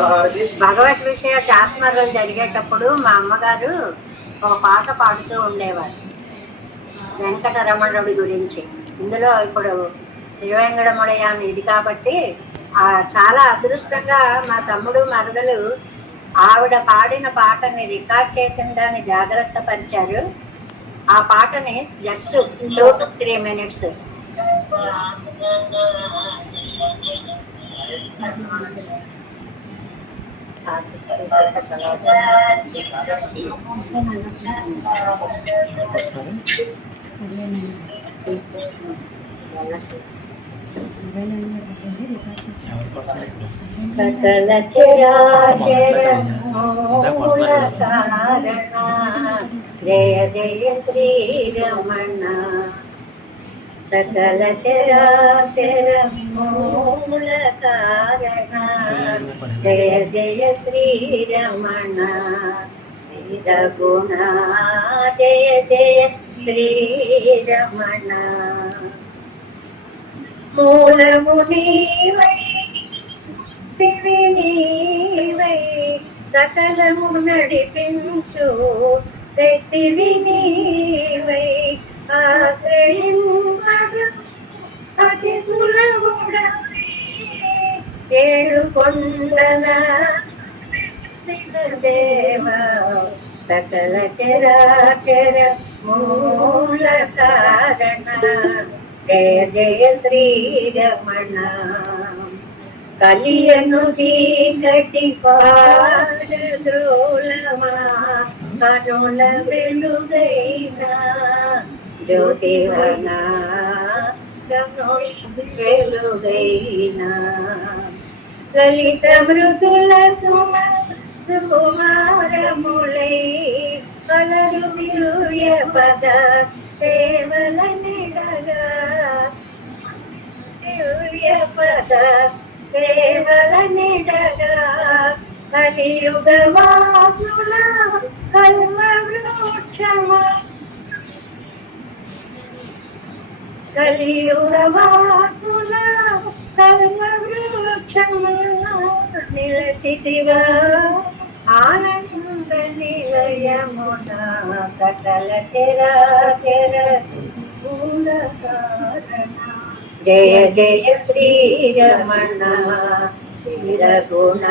భగవత్ భగవద్ విషయ చాత్మర్యం జరిగేటప్పుడు మా అమ్మగారు ఒక పాట పాడుతూ ఉండేవారు. వెంకటరమణుడి గురించి. ఇందులో ఇప్పుడు తిరువెంకటముడయ్య ఇది కాబట్టి చాలా అదృష్టంగా మా తమ్ముడు మరదలు ఆవిడ పాడిన పాటని రికార్డ్ చేసిన దాన్ని జాగ్రత్త పరిచారు. ఆ పాటని just two to three minutes. సకల చరాచరమూల కారణ జయ జయ శ్రీరమణ సకల చరాచరమూల కారణ జయ జయ శ్రీరమణ వీరగుణ జయ జయ శ్రీరమణ మూలముని వై దివి నీవై సకలము నడిపించు శక్తి విని ఏడు శివదేవ సకల చరాచర మూల కారణ. జయ జయ శ్రీ రమణ కలియను చీకటి పారద్రోలమా? కరుణ వెలుగైన? జ్యోతివన వెలుగైన? లలిత మృదుల సుమ సుకుమారములై కలరు విరుయ పద సేవల నిడగా దివ్య పద సేవల నిడగా కలియుగ వాసుల కల్మ వృక్షమా కలియుగ వాసుల కల్మ వృక్షమా నిలచితివా? ఆనంద నిలయమున సకల చరాచర మూల కారణ జయ జయ శ్రీరమణ వీరగుణ.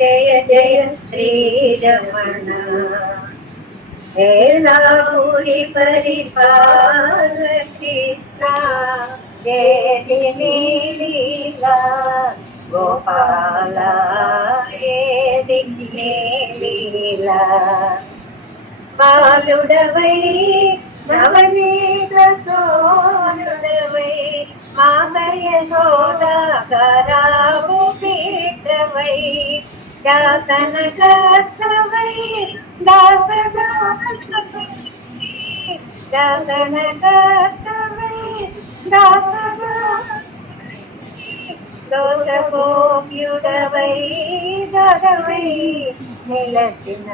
జయ జయ శ్రీరమణ హే రామురి పరిపాల కృష్ణ జయ లీలా గోపాల ఏది లీలా బాలుడవై నవనీత చోరుడవై మాతయ సోదాకరావు పీఠవై శాసన కర్తవై దాసదాస శాసన కర్తవై దాసదాస దోషభోగ్యుడవై దొరవై నిలచిన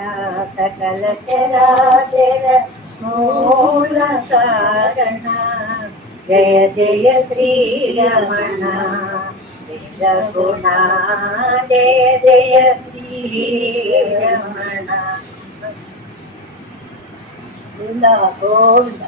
సకల చరాచర మూల కారణ. జయ జయ శ్రీరమణ వీరగుణ జయ జయ శ్రీరమణ గోవింద గోవింద